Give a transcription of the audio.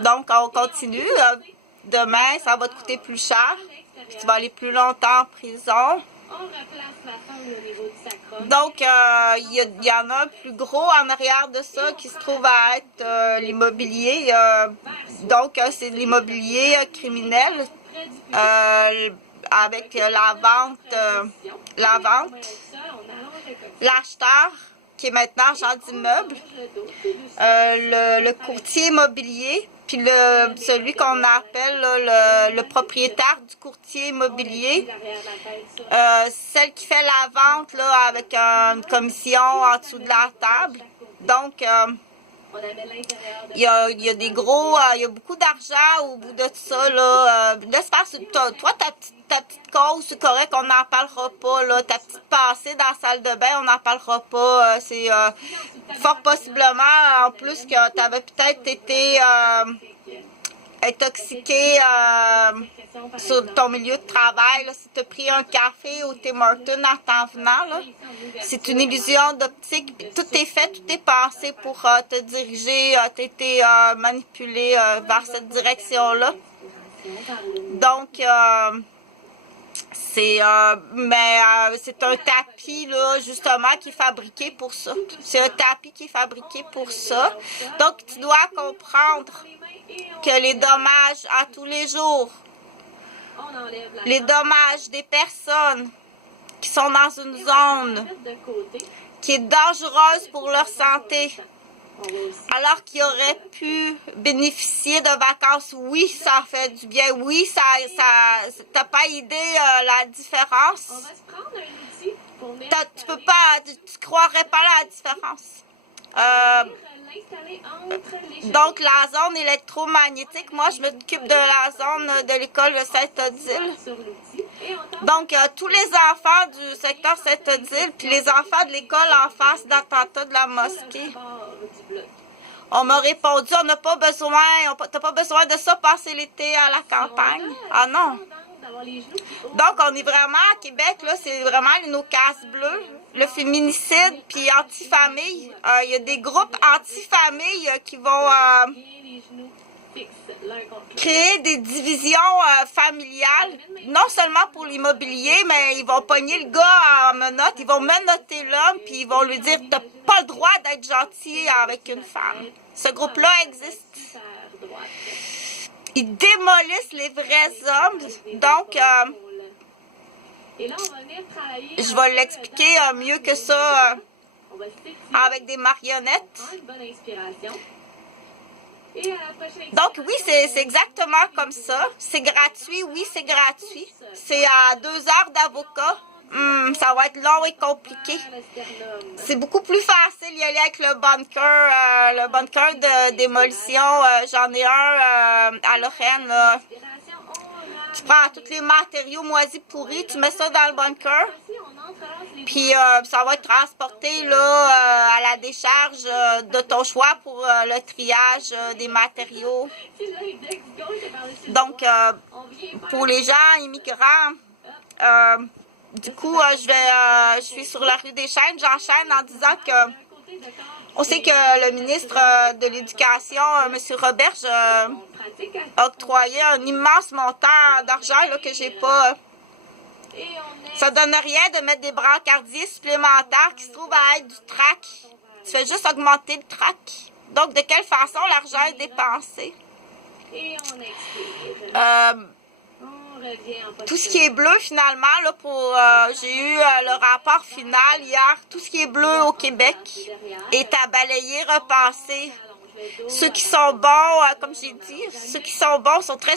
Donc, on continue. Demain, ça va te coûter plus cher. Puis tu vas aller plus longtemps en prison. Donc, il y en a un plus gros en arrière de ça qui se trouve à être l'immobilier. Donc, c'est l'immobilier criminel avec la vente, l'acheteur qui est maintenant agent d'immeuble, le courtier immobilier, puis celui qu'on appelle là, le propriétaire du courtier immobilier, celle qui fait la vente là, avec une commission en dessous de la table. Donc, il y a des gros, il y a beaucoup d'argent au bout de ça, là. Toi, ta petite cause, c'est correct, on n'en parlera pas, là. Ta petite passée dans la salle de bain, on n'en parlera pas. C'est fort possiblement, en plus, que tu avais peut-être été intoxiqué sur ton milieu de travail. Là. Si tu as pris un café au Tim Hortons en t'en venant, c'est une illusion d'optique. Tout est fait, tout est passé pour te diriger. Tu as été manipulé vers cette direction-là. Donc, c'est un tapis, là, justement, qui est fabriqué pour ça. C'est un tapis qui est fabriqué pour ça. Donc, tu dois comprendre que les dommages à tous les jours, les dommages des personnes qui sont dans une zone qui est dangereuse pour leur santé, alors qu'ils auraient pu bénéficier de vacances, oui, ça fait du bien, oui, t'as pas idée la différence. Tu peux pas, tu croirais pas la différence. Donc, la zone électromagnétique, moi, je m'occupe de la zone de l'école de Sainte-Odile. Donc, tous les enfants du secteur Sainte-Odile, puis les enfants de l'école en face d'attentat de la mosquée. On m'a répondu, on n'a pas besoin, t'as pas besoin de ça passer l'été à la campagne. Ah non. Donc, on est vraiment à Québec, là, c'est vraiment nos cases bleues, le féminicide, puis anti-famille. Il y a des groupes anti-famille qui vont créer des divisions familiales, non seulement pour l'immobilier, mais ils vont pogner le gars en menottes, ils vont menotter l'homme, puis ils vont lui dire « t'as pas le droit d'être gentil avec une femme ». Ce groupe-là existe. Ils démolissent les vrais hommes. Donc, je vais l'expliquer mieux que ça avec des marionnettes. Donc, oui, c'est exactement comme ça. C'est gratuit, oui, c'est gratuit. C'est à 2 heures d'avocat. Ça va être long et compliqué. C'est beaucoup plus facile d'y aller avec le bunker de démolition. J'en ai un à Lorraine. Tu prends tous les matériaux moisis pourris, tu mets ça dans le bunker. Puis ça va être transporté là, à la décharge de ton choix pour le triage des matériaux. Donc, pour les gens immigrants, du coup, je suis sur la rue des Chênes. J'enchaîne en disant que on sait que le ministre de l'Éducation, M. Roberge, a octroyé un immense montant d'argent là, que j'ai pas. Ça donne rien de mettre des brancardiers supplémentaires qui se trouvent à être du trac. Tu fais juste augmenter le trac. Donc, de quelle façon l'argent est dépensé? Tout ce qui est bleu, finalement, là, j'ai eu le rapport final hier. Tout ce qui est bleu au Québec est à balayer, repasser. Ceux qui sont bons, comme j'ai dit, ceux qui sont bons sont très